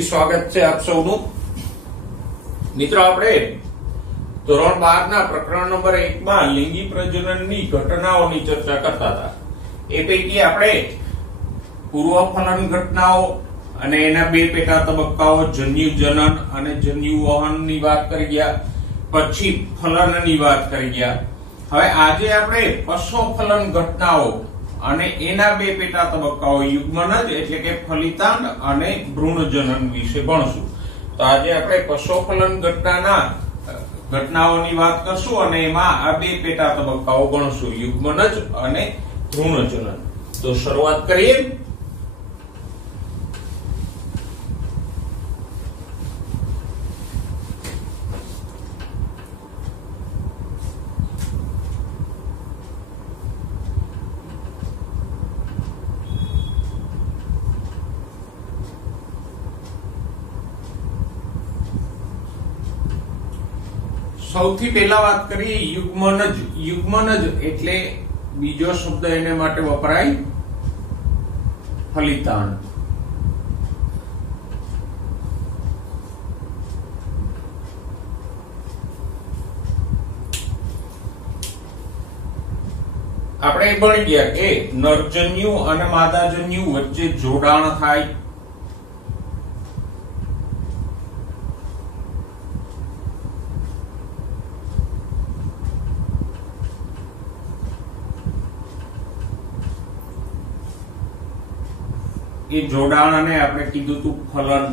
ફરીથી સ્વાગત છે આપ સૌનું। મિત્રો આપણે ધોરણ 12 ના પ્રકરણ નંબર 1 માં લિંગી પ્રજનનની ઘટનાઓની ચર્ચા કરતા હતા। એ પૈકી આપણે પૂર્વફલન ઘટનાઓ અને એના બે પેટા તબક્કાઓ જન્યુ જનન અને જન્યુ વહનની વાત કરી ગયા, પછી ફલનની વાત કરી ગયા। હવે આજે આપણે પશોફલન ઘટનાઓ અને એના બે પેટા તબક્કાઓ યુગ્મનજ એટલે કે ફલિતાંડ અને ભ્રૂણજનન વિશે ભણશું। તો આજે આપણે પશોફલન ઘટનાઓની વાત કરશું અને એમાં આ બે પેટા તબક્કાઓ ભણશું, યુગ્મનજ અને ભ્રૂણજનન। તો શરૂઆત કરીએ। સૌથી પહેલા વાત કરીએ યુગ્મનજ। યુગ્મનજ એટલે બીજો શબ્દ એને માટે વપરાય ફલિતાંડ। આપણે ભણી ગયા કે નરજન્યુ અને માદાજન્યુ વચ્ચે જોડાણ થાય, એ જોડાણને આપણે કીધું હતું ફલન।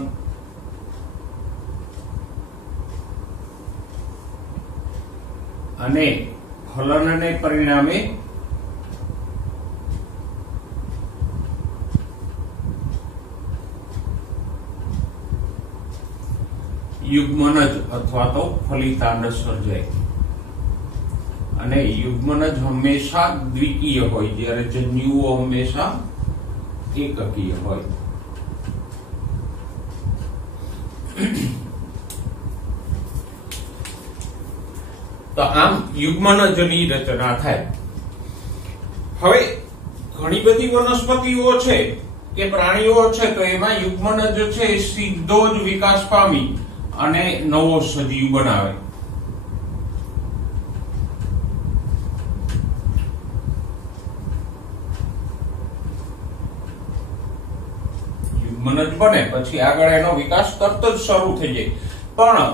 અને ફલનને પરિણામે યુગ્મનજ અથવા તો ફલિતાંડ સર્જાય। અને યુગ્મનજ હંમેશા દ્વિકીય હોય, જ્યારે જન્યુઓ હંમેશા એકકીય હોય। તો આમ યુગ્મનજની રચના થાય। હવે ઘણી બધી વનસ્પતિઓ છે કે પ્રાણીઓ છે તો એમાં યુગ્મનજ છે એ સીધો જ વિકાસ પામી અને નવો સજીવ બનાવે। યુગ્મનજ બને પછી આગળ એનો વિકાસ તરત જ શરૂ થઈ જાય। પણ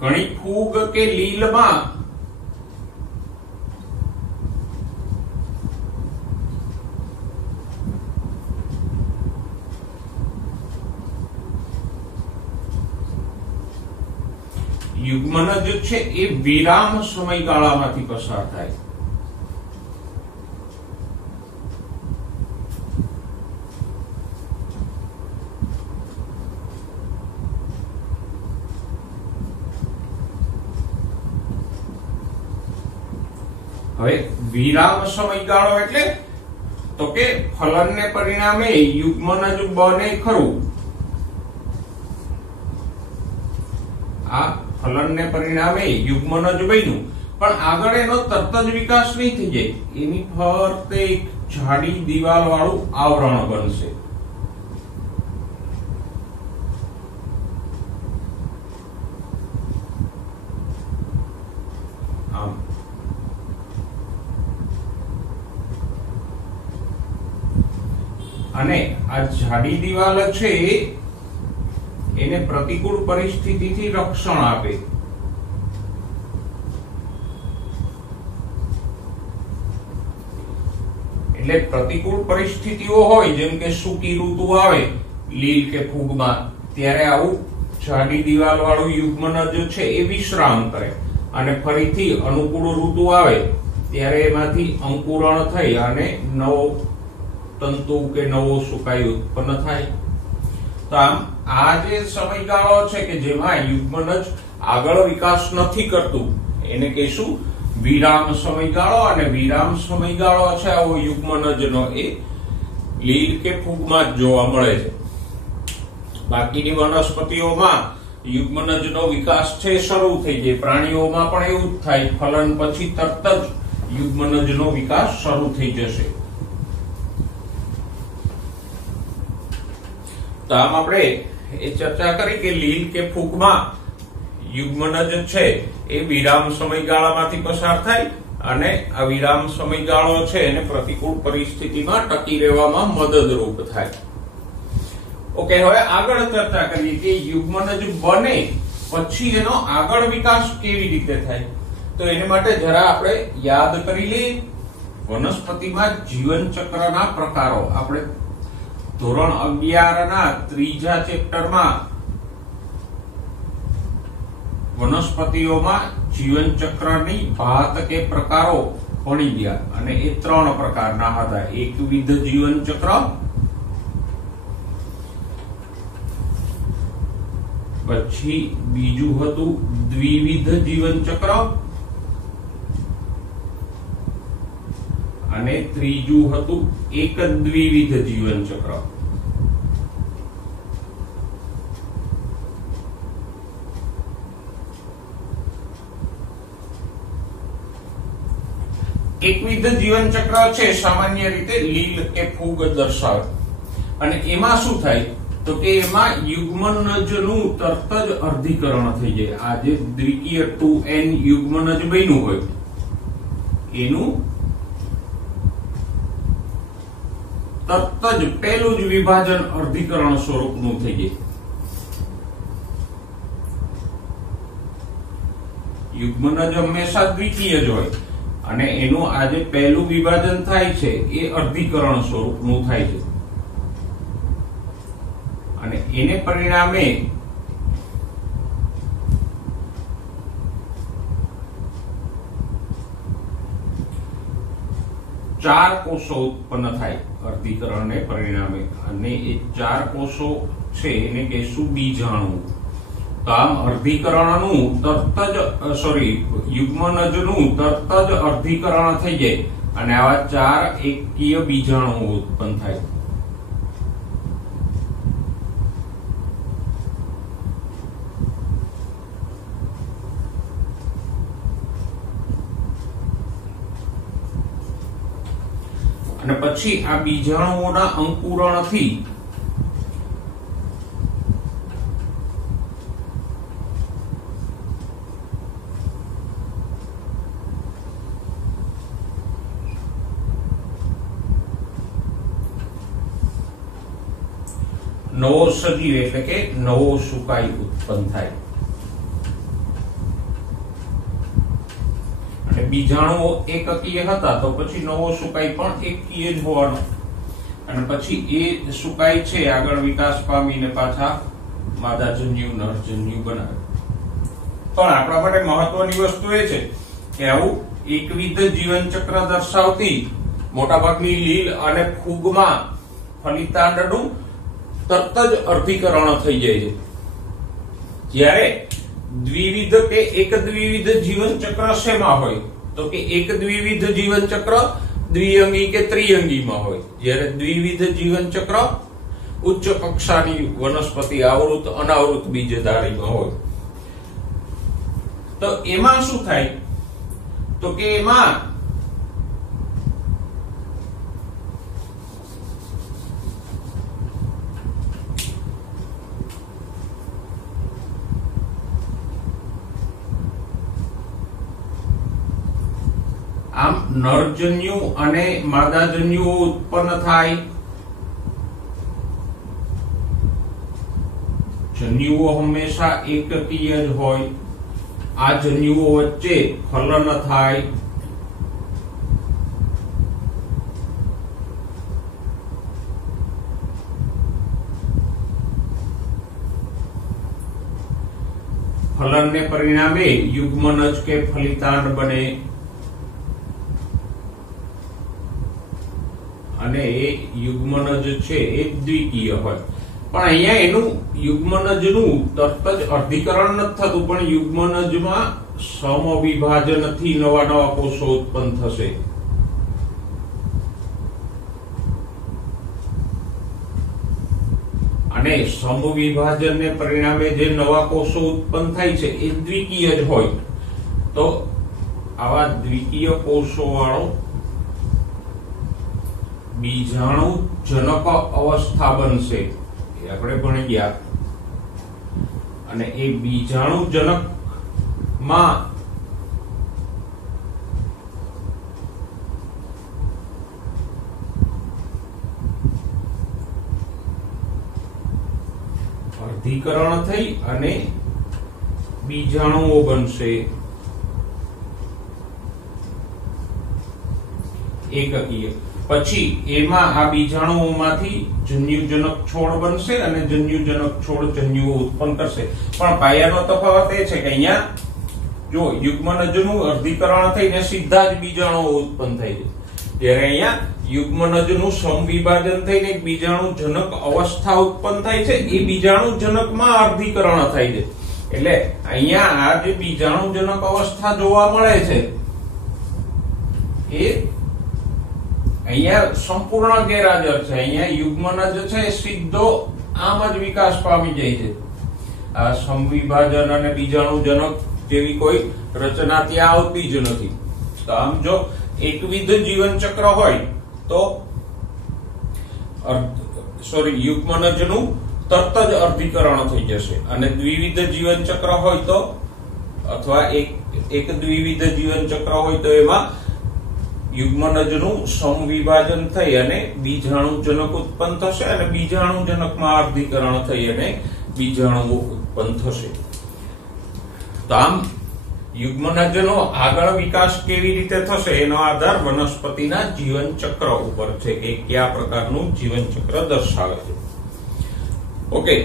ઘણી ફૂગ કે લીલમાં યુગ્મનજ છે એ વિરામ સમયગાળામાંથી પસાર થાય। હવે વિરામ સમયગાળો એટલે તો કે ફલનને પરિણામે યુગ્મનજ બને ખરું, આ ફલનને પરિણામે યુગ્મનજ બન્યું, પણ આગળ એનો તરત જ વિકાસ નહીં થઈ જાય, એની ફરતે એક જાડી દિવાલ વાળું આવરણ બનશે। આમ અને આ જાડી દિવાલ છે એને પ્રતિકૂળ પરિસ્થિતિથી રક્ષણ આપે। એટલે પ્રતિકૂળ પરિસ્થિતિઓ હોય જેમ કે સૂકી ઋતુ આવે લીલ કે ફૂગમાં, ત્યારે આવું જાડી દિવાલ વાળું યુગ્મનજ છે એ વિશ્રામ કરે અને ફરીથી અનુકૂળ ઋતુ આવે ત્યારે એમાંથી અંકુરણ થઈ અને નવો તંતુ કે નવો સુકાઈ ઉત્પન્ન થાય। તો આમ આ જે સમયગાળો છે કે જેમાં યુગ્મનજ આગળ વિકાસ નથી કરતું એને કહીશું વિરામ સમયગાળો। અને વિરામ સમયગાળો છે આવો યુગ્મનજનો એ લીલ કે ફૂગમાં જ જોવા મળે છે। બાકીની વનસ્પતિઓમાં યુગ્મનજનો વિકાસ છે શરૂ થઈ જાય, પ્રાણીઓમાં પણ એવું જ થાય, ફલન પછી તરત જ યુગ્મનજનો વિકાસ શરૂ થઈ જશે। તો આમ આપણે એ ચર્ચા કરી કે લીલ કે ફૂગમાં યુગ્મનજ છે એ વિરામ સમયગાળામાંથી પસાર થાય અને આ વિરામ સમયગાળો છે એને પ્રતિકૂળ પરિસ્થિતિમાં ટકી રહેવામાં મદદરૂપ થાય. ઓકે, હવે આગળ ચર્ચા કરીએ કે યુગ્મનજ બને પછી એનો આગળ વિકાસ કેવી રીતે થાય. તો એની માટે જરા આપણે યાદ કરી લઈએ વનસ્પતિમાં જીવન ચક્રના પ્રકારો. આપણે ધોરણ 11 ના ત્રીજા ચેપ્ટરમાં વનસ્પતિઓમાં જીવન ચક્રની ભાત કે પ્રકારો ભણી ગયા અને એ 3 પ્રકારના હતા. એકવિધ જીવન ચક્ર, પછી બીજું હતું દ્વિવિધ જીવન ચક્ર અને ત્રીજું હતું એક દ્વિવિધ જીવન ચક્ર. એકવિધ જીવન ચક્ર છે સામાન્ય રીતે લીલ કે ફૂગ દર્શાવે અને એમાં શું થાય તો કે એમાં યુગ્મનજનું તરત જ અર્ધીકરણ થઈ જાય. આ જે દ્વિકીય 2n યુગ્મનજ બન્યું હોય એનું તરત જ પહેલું જ વિભાજન અર્ધીકરણ સ્વરૂપનું થઈ જાય. યુગ્મનજ હંમેશા દ્વિકીય જ હોય અને એનું આ જે પહેલું વિભાજન થાય છે એ અર્ધીકરણ સ્વરૂપનું થાય છે અને એને પરિણામે ચાર કોષો ઉત્પન્ન થાય અર્ધીકરણને પરિણામે અને એ 4 કોષો છે એને કહીશું બીજાણુ. તો આમ અર્ધીકરણનું તરત જ યુગ્મનજનું તરત જ અર્ધીકરણ થઈ જાય અને આવા 4 એકકીય બીજાણુ ઉત્પન્ન થાય. અને પછી આ બીજાણુઓના અંકુરણથી નવો સજીવ એટલે કે નવો સુકાઈ ઉત્પન્ન થાય. અને બીજાણુઓ એકકીય હતા તો પછી નવો સુકાઈ પણ એકકીય જ હોવાનો અને પછી એ સુકાઈ છે આગળ વિકાસ પામીને પાછા માદાજન્યુ નરજન્યુ બનાવે. પણ આપણા માટે મહત્વની વસ્તુ એ છે કે આવું એકવિધ જીવન ચક્ર દર્શાવતી મોટાભાગની લીલ અને ફૂગમાં ફલિતાંડનું તરત જ અર્ધીકરણ થઈ જાય છે. જ્યારે દ્વિવિધ કે એક દ્વિવિધ જીવન ચક્ર શેમાં હોય તો કે એક દ્વિવિધ જીવન ચક્ર દ્વિઅંગી કે ત્રિઅંગીમાં હોય. જ્યારે દ્વિવિધ જીવન ચક્ર ઉચ્ચ કક્ષાની વનસ્પતિ આવૃત અનાવૃત બીજધારીમાં હોય. તો એમાં શું થાય તો કે એમાં આમ નરજન્યુ અને માદાજન્યુ ઉત્પન્ન થાય. જન્યુઓ હંમેશા એકકીય જ હોય. આ જન્યુઓ વચ્ચે ફલન થાય. ફલનને પરિણામે યુગ્મનજ કે ફલિતાંડ બને અને એ યુગ્મનજ છે એ દ્વિકીય હોય. પણ અહીંયા એનું યુગ્મનજનું તરત જ અર્ધીકરણ નથી થતું પણ યુગ્મનજમાં સમવિભાજનથી નવા નવા કોષો ઉત્પન્ન થશે. અને સમવિભાજનને પરિણામે જે નવા કોષો ઉત્પન્ન થાય છે એ દ્વિકીય જ હોય. તો આવા દ્વિકીય કોષો વાળો બીજાણુ જનક અવસ્થા બનશે. એ આપણે ભણી ગયા અને એ બીજાણુજનક માં અર્ધીકરણ થઈ અને બીજાણુઓ બનશે એકકીય. પછી એમાં આ બીજાણુઓમાંથી જન્યુજનક છોડ બનશે અને જન્યુજનક છોડ જન્યુઓ ઉત્પન્ન કરશે. પણ પાયાનો તફાવત એ છે કે અહીંયા જો યુગ્મનજનું અર્ધીકરણ થઈને સીધા જ બીજાણુઓ ઉત્પન્ન થાય છે, જ્યારે અહીંયા યુગ્મનજનું સમવિભાજન થઈને એક બીજાણુજનક અવસ્થા ઉત્પન્ન થાય છે, એ બીજાણુજનકમાં અર્ધીકરણ થાય છે. એટલે અહીંયા આ જે બીજાણુજનક અવસ્થા જોવા મળે છે એ અહીંયા સંપૂર્ણ ગેરહાજર છે. અહીંયા યુગ્મનજ છે એ સીધો આમ જ વિકાસ પામી જાય છે. આ સમવિભાજન અને બીજાણુજનક જેવી કોઈ રચના ત્યાં આવતી જ નથી. તો આમ જો એકવિધ જીવન ચક્ર હોય તો યુગ્મનજનું તરત જ અર્ધીકરણ થઈ જશે, અને દ્વિવિધ જીવન ચક્ર હોય તો અથવા એક દ્વિવિધ જીવન ચક્ર હોય તો એમાં યુગ્મનજનું સમવિભાજન થઈ અને બીજાણુજનક ઉત્પન્ન થશે, અને બીજાણુજનકમાં અર્ધીકરણ થઈ અને બીજાણુઓ ઉત્પન્ન થશે. તો આમ યુગ્મનજનો આગળ વિકાસ કેવી રીતે થશે એનો આધાર વનસ્પતિના જીવન ચક્ર ઉપર છે કે કયા પ્રકારનું જીવન ચક્ર દર્શાવે છે. ઓકે,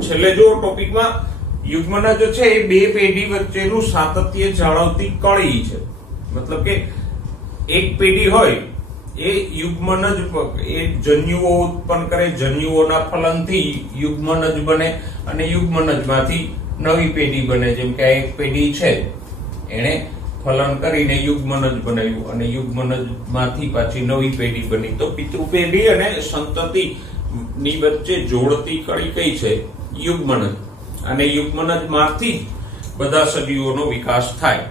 છેલ્લે જો ટોપિકમાં યુગ્મનજ છે એ બે પેઢી વચ્ચેનું સાતત્ય જાળવતી કળી છે. મતલબ કે એક પેઢી હોય એ યુગ્મનજ એ જન્યુઓ ઉત્પન્ન કરે, જન્યુઓના ફલનથી યુગ્મનજ બને અને યુગ્મનજમાંથી નવી પેઢી બને. જેમ કે એક પેઢી છે એને ફલન કરીને યુગ્મનજ બનાવ્યું અને યુગ્મનજમાંથી પાછી નવી પેઢી બની. તો પિતૃ પેઢી અને સંતતિ ની વચ્ચે જોડતી કડી કઈ છે? યુગ્મનજ. અને યુગ્મનજમાંથી બધા સજીવોનો વિકાસ થાય.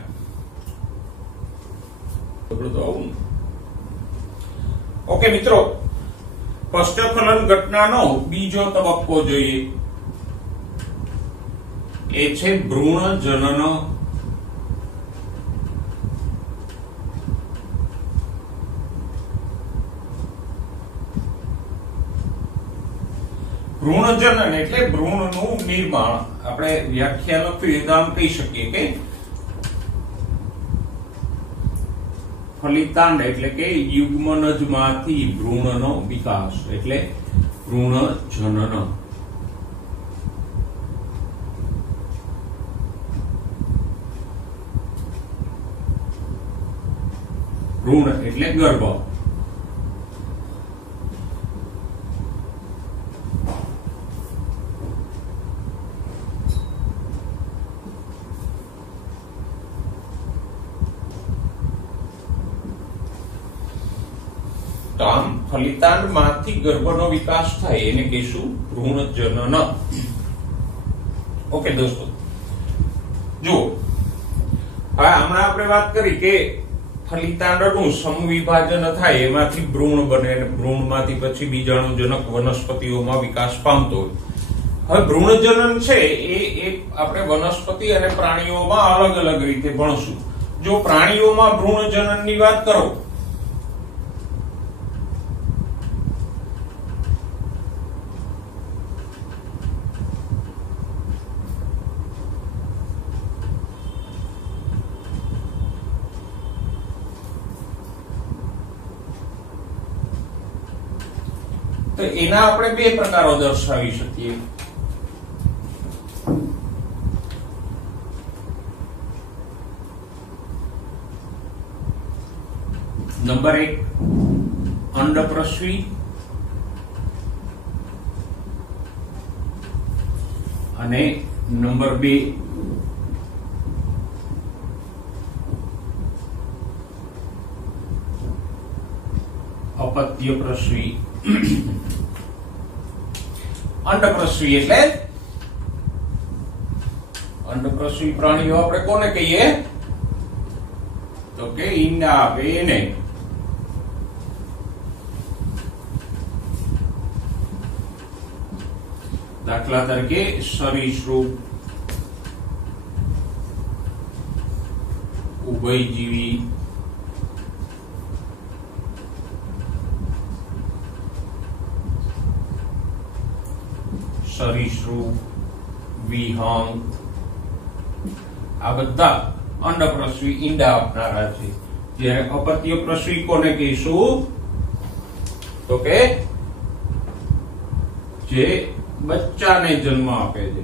ઓકે મિત્રો, પશ્ચફલન ઘટનાનો બીજો તબક્કો જોઈએ. એ છે ભ્રૂણ જનન. ભ્રૂણ જનન એટલે ભ્રૂણનું નિર્માણ. આપણે વ્યાખ્યા લખવી આમ કહી શકીએ કે ફલિતાંડ એટલે કે યુગ્મનજમાંથી ભ્રૂણનો વિકાસ એટલે ભ્રૂણ જનન. ભ્રૂણ એટલે ગર્ભ. તો આમ ફલિતાંડ માંથી ગર્ભનો વિકાસ થાય એને કહીશું ભ્રૂણ જનન. ઓકે દોસ્તો, જો હવે હમણાં આપણે વાત કરી કે ફલિતાંડનું સમવિભાજન થાય એમાંથી ભ્રૂણ બને અને ભ્રૂણમાંથી પછી બીજાણુજનક વનસ્પતિઓમાં વિકાસ પામતો હોય. હવે ભ્રૂણજનન છે એ આપણે વનસ્પતિ અને પ્રાણીઓમાં અલગ અલગ રીતે ભણશું. જો પ્રાણીઓમાં ભ્રૂણજનનની વાત કરો તો એના આપણે બે પ્રકારો દર્શાવી શકીએ. નંબર 1 અંડપ્રસ્વી અને નંબર 2 અપત્યપ્રસ્વી. અંડપ્રસ્વી એટલે અંડપ્રસ્વી પ્રાણીઓ આપણે કોને કહીએ? તો કે ઈંડા આપે એને. દાખલા તરીકે સરીસૃપ, ઉભયજીવી, સરીસૃપ, વિહંગ, આ બધા અંડપ્રસવી ઈંડા આપનારા છે. જ્યારે અપત્ય પ્રસવી કોને કહીશું? તો કે જે બચ્ચાને જન્મ આપે છે.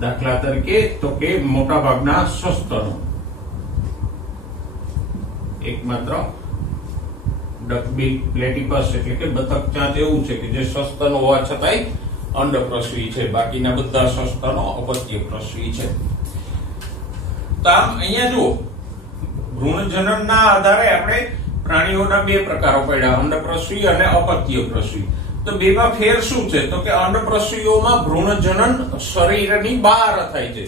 દાખલા તરીકે તો કે મોટા ભાગના સસ્તનો, એકમાત્ર ડકબિલ પ્લેટિપસ એટલે કે બતક ચાંચ એવું છે કે જે સસ્તનો હોવા છતાંય અંડપ્રસવી છે. બાકીના બધા સસ્તનો અપત્ય પ્રસવી છે. તો આમ અહીંયા જુઓ, ભ્રૂણજનનના આધારે આપણે પ્રાણીઓના બે પ્રકારો પડ્યા, અંડપ્રસવી અને અપત્ય પ્રસવી. તો બેમાં ફેર શું છે? તો કે અંડપ્રસવીઓમાં ભ્રૂણજનન શરીરની બહાર થાય છે.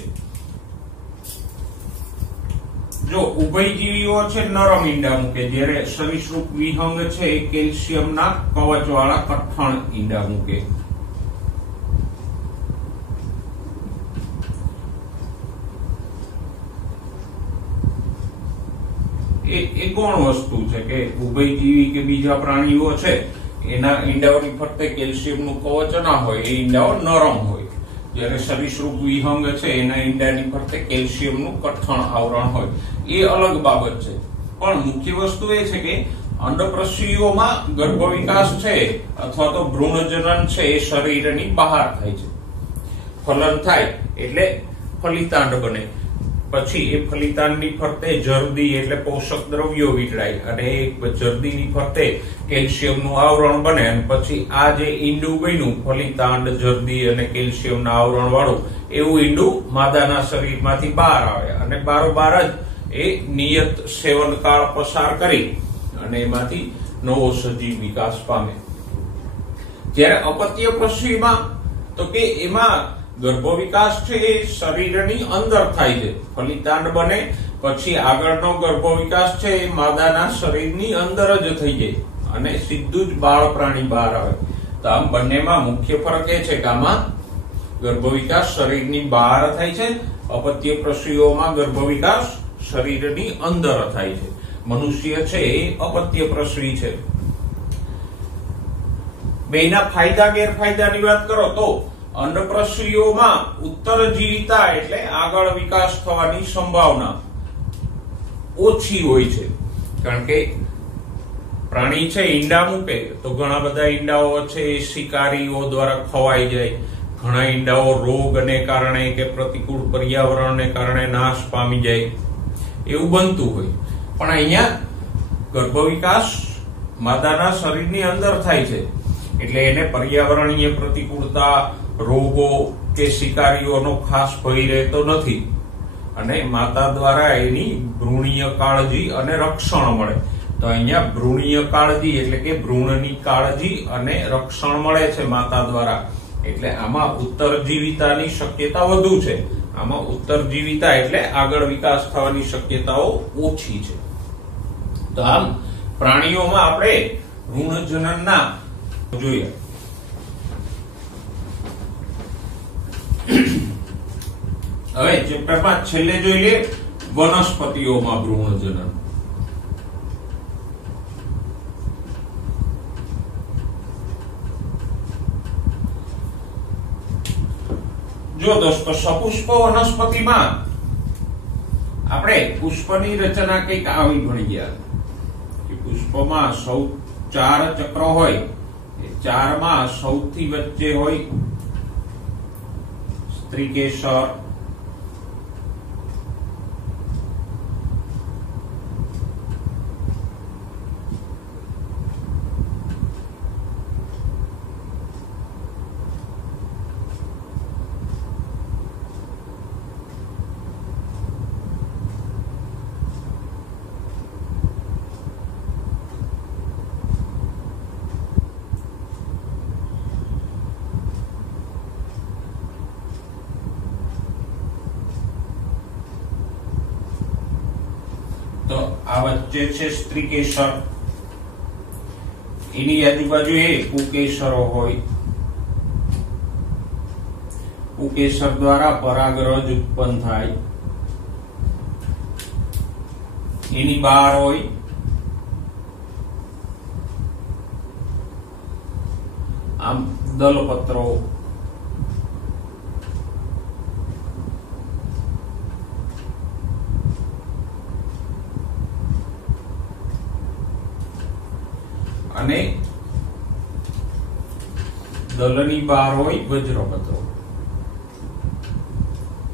જો ઉભયજીવીઓ છે નરમ ઈંડા મૂકે, જ્યારે સરીસૃપ વિહંગ છે એ કેલ્શિયમના કવચવાળા કઠણ ઈંડા મૂકે. એ ગૌણ વસ્તુ છે કે ઉભયજીવી કે બીજા પ્રાણીઓ છે એના ઈંડાઓની ફરતે કેલ્શિયમનું કવચ ના હોય, એ ઈંડાઓ નરમ હોય. જ્યારે સરીસૃપ વિહંગ છે એના ઈંડાની ફરતે કેલ્શિયમનું કઠણ આવરણ હોય. એ અલગ બાબત છે. પણ મુખ્ય વસ્તુ એ છે કે અંડપ્રસવીઓમાં ગર્ભ વિકાસ છે અથવા તો ભ્રૂણજનન છે એ શરીરની બહાર થાય છે. ફલન થાય એટલે ફલિતાંડ બને. પછી એ ફલિતાંડની ફરતે જરદી એટલે પોષક દ્રવ્યો વીંટળાય અને એ જરદીની ફરતે કેલ્શિયમનું આવરણ બને. અને પછી આ જે ઈંડું બન્યું ફલિતાંડ, જરદી અને કેલ્શિયમના આવરણ વાળું, એવું ઈંડું માદાના શરીરમાંથી બહાર આવે અને બારોબાર જ એ નિયત સેવનકાળ પસાર કરી અને એમાંથી નવો સજીવ વિકાસ પામે. જ્યારે અપત્ય પ્રસવીમાં તો કે એમાં ગર્ભ વિકાસ છે એ શરીરની અંદર થાય છે. ફલિતાંડ બને પછી આગળનો ગર્ભ વિકાસ છે એ માદાના શરીરની અંદર જ થઈ જાય અને સીધું જ બાળ પ્રાણી બહાર આવે. તો આમ બંનેમાં મુખ્ય ફરક એ છે કે આમાં ગર્ભ વિકાસ શરીરની બહાર થાય છે, અપત્ય પ્રસવીઓમાં ગર્ભ વિકાસ શરીરની અંદર થાય છે. મનુષ્ય છે એ અપત્ય પ્રસવી છે. બેના ફાયદા ગેરફાયદાની વાત કરો તો અંડપ્રસવીઓમાં ઉત્તરજીવિતા એટલે આગળ વિકાસ થવાની સંભાવના ઓછી હોય છે. કારણ કે પ્રાણી છે ઈંડા મૂકે તો ઘણા બધા ઈંડાઓ છે એ શિકારીઓ દ્વારા ખવાઈ જાય. ઘણા ઈંડાઓ રોગને કારણે કે પ્રતિકૂળ પર્યાવરણને કારણે નાશ પામી જાય, એવું બનતું હોય. પણ અહીંયા ગર્ભ વિકાસ માદાના શરીરની અંદર થાય છે એટલે એને પર્યાવરણીય પ્રતિકૂળતા, રોગો કે શિકારીઓનો ખાસ ભય રહેતો નથી અને માતા દ્વારા એની ભ્રૂણીય કાળજી અને રક્ષણ મળે. તો અહીંયા ભ્રૂણીય કાળજી એટલે કે ભ્રૂણની કાળજી અને રક્ષણ મળે છે માતા દ્વારા. એટલે આમાં ઉત્તરજીવિતાની શક્યતા વધુ છે. આમાં ઉત્તરજીવિતા એટલે આગળ વિકાસ થવાની શક્યતાઓ ઓછી છે. તો આમ પ્રાણીઓમાં આપણે ભ્રૂણજનનના જોઈએ. હવે ચેપ્ટરમાં છેલ્લે જોઈ લે વનસ્પતિઓમાં ભ્રૂણજનન. જો દોસ્તો સપુષ્પ વનસ્પતિમાં આપણે પુષ્પની રચના કઈક આવી ભણી ગયા કે પુષ્પમાં 4 ચક્રો હોય, એ 4માં સૌથી વચ્ચે હોય સ્ત્રીકેસર, આ વચ્ચે છે સ્ત્રીકેસર, એની આજુબાજુ એ પુકેસરો હોય. પુકેસર દ્વારા પરાગરજ ઉત્પન્ન થાય. એની બહાર હોય આમ દલપત્રો, અને દલની બહાર હોય વજ્રપત્રો.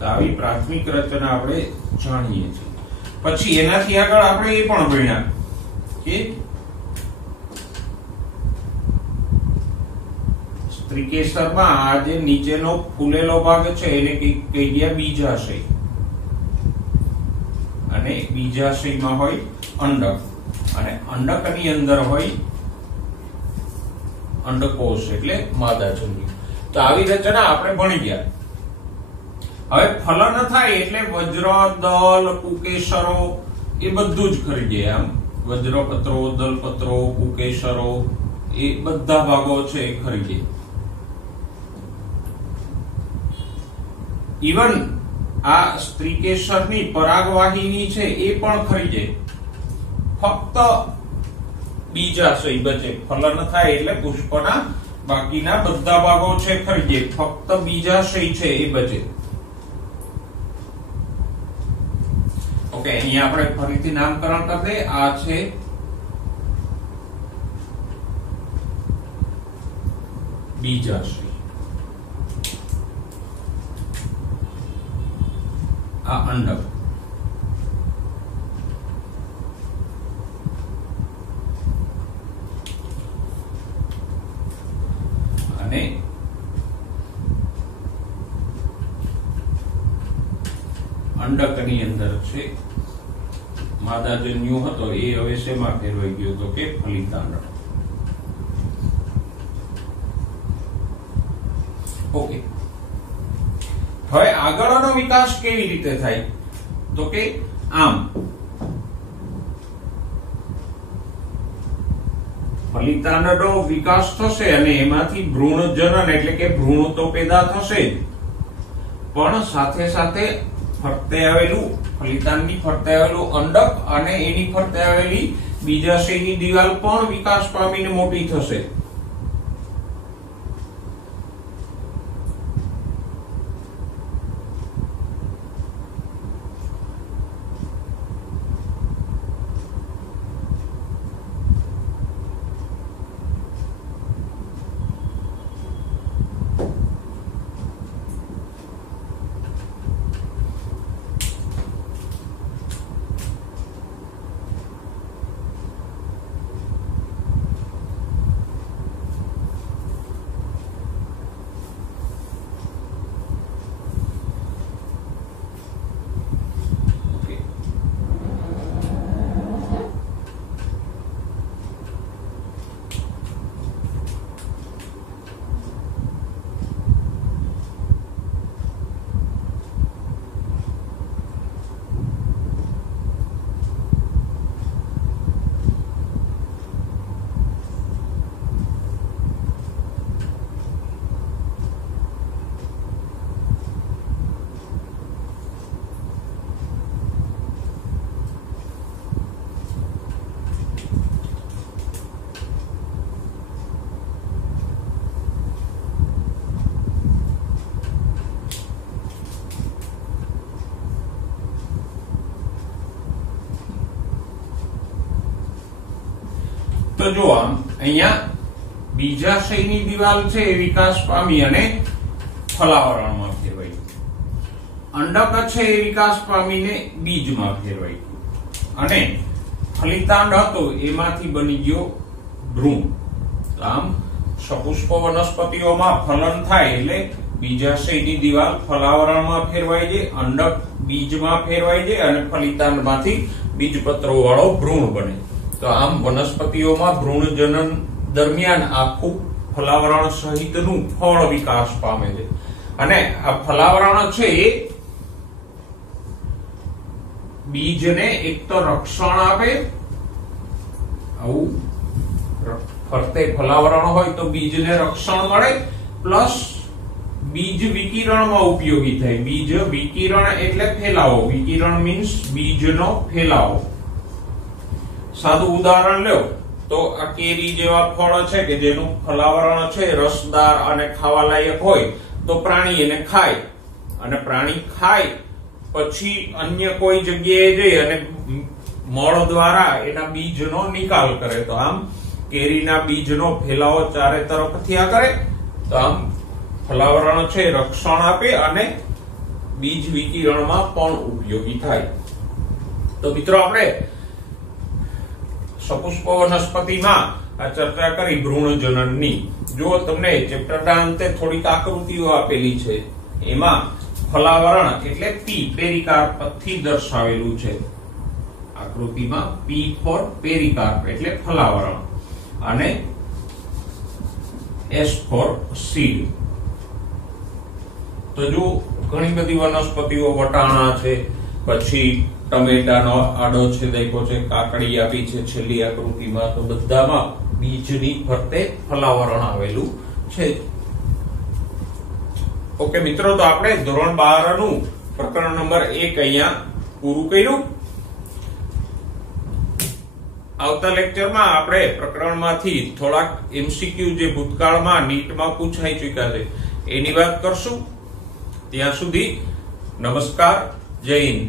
આવી પ્રાથમિક રચના આપણે જાણીએ છીએ. પછી એનાથી આગળ આપણે એ પણ ભણ્યા કે સ્ત્રીકેસરમાં આ જે નીચેનો ફૂલેલો ભાગ છે એને કહી ગયા બીજાશય, અને બીજાશયમાં હોય અંડક, અને અંડકની અંદર હોય અંડકોષ એટલે માદાજન્યુ. તો આવી રચના આપણે ભણી ગયા. હવે ફલન થાય એટલે વજ્ર, દલ, પુકેસરો એ બધું જ ખરીદે. આમ વજ્રપત્રો, દલપત્રો, પુકેસરો એ બધા ભાગો છે એ ખરીદે. ઇવન આ સ્ત્રીકેસરની પરાગવાહિની છે એ પણ ખરીદે. ફક્ત બીજાશય બચે. ફલન થાય એટલે પુષ્પના બાકીના બધા ભાગો છે ખરીદે, ફક્ત બીજાશય છે એ બચે. ઓકે, અહીંયા આપણે ફરીથી નામકરણ કરી દે. આ છે બીજાશય, આ અંડક, અને અંડકની અંદર છે માદાજન્યુ હતો એ હવે શેમાં ફેરવાઈ ગયો તો કે ફલિતાંડ. ઓકે, હવે આગળનો વિકાસ કેવી રીતે થાય તો કે આમ ફલિતાંડનો વિકાસ થશે અને એમાંથી ભ્રૂણ જનન એટલે કે ભ્રૂણ તો પેદા થશે જ, પણ સાથે સાથે ફરતે આવેલું ફલિતાંડની ફરતે આવેલું અંડક અને એની ફરતે આવેલી બીજાશયની દિવાલ પણ વિકાસ પામીને મોટી થશે. તો જો આમ અહીંયા બીજાશયની દિવાલ છે એ વિકાસ પામી અને ફલાવરણમાં ફેરવાઈ. અંડક છે એ વિકાસ પામીને બીજમાં ફેરવાઈ ગયું અને ફલિતાંડ હતો એમાંથી બની ગયો ભ્રૂણ. આમ સપુષ્પ વનસ્પતિઓમાં ફલન થાય એટલે બીજાશયની દિવાલ ફલાવરણમાં ફેરવાઈ જાય, અંડક બીજમાં ફેરવાઈ જાય અને ફલિતાંડમાંથી બીજપત્રો વાળો ભ્રૂણ બને. તો આમ વનસ્પતિઓમાં ભ્રૂણ જનન દરમિયાન આખું ફલાવરણ સહિતનું ફળ વિકાસ પામે છે અને આ ફલાવરણ છે એ બીજને એક તો રક્ષણ આપે, આવું ફરતે ફલાવરણ હોય તો બીજને રક્ષણ મળે, પ્લસ બીજ વિકિરણમાં ઉપયોગી થાય. બીજ વિકિરણ એટલે ફેલાવો. વિકિરણ મીન્સ બીજનો ફેલાવો. સાદું ઉદાહરણ લ્યો તો આ કેરી જેવા ફળ છે કે જેનું ફલાવરણ છે રસદાર અને ખાવા લાયક હોય તો પ્રાણી એને ખાય, અને પ્રાણી ખાય પછી અન્ય કોઈ જગ્યાએ જઈ અને મળ દ્વારા એના બીજનો નિકાલ કરે. તો આમ કેરીના બીજનો ફેલાવો ચારે તરફ થયા કરે. તો આમ ફલાવરણ છે રક્ષણ આપે અને બીજ વિકિરણમાં પણ ઉપયોગી થાય. તો મિત્રો આપણે સપુષ્પ વનસ્પતિમાં આ ચર્ચા કરી ભ્રૂણજનનની. જો તમને ચેપ્ટરના અંતે થોડીક આકૃતિઓ આપેલી છે, એમાં ફલાવરણ એટલે પી પેરિકાર્પથી દર્શાવેલું છે. આકૃતિમાં પી ફોર પેરિકાર્પ એટલે ફલાવરણ અને એસ ફોર સીડ. તો જો ઘણી બધી વનસ્પતિઓ, વટાણા છે, પછી ટમેટાનો આડો છેદ આપ્યો છે, કાકડી આપી છે છેલ્લી આકૃતિમાં, તો બધામાં બીજની ફરતે ફલાવરણ આવેલું છે. ઓકે મિત્રો, તો આપણે ધોરણ 12 નું પ્રકરણ નંબર 1 અહીંયા પૂરું કર્યું. આવતા લેક્ચરમાં આપણે પ્રકરણમાંથી થોડાક એમસીક્યુ જે ભૂતકાળમાં નીટમાં પૂછાઈ ચૂક્યા છે એની વાત કરશું. ત્યાં સુધી નમસ્કાર, જય હિન્દ.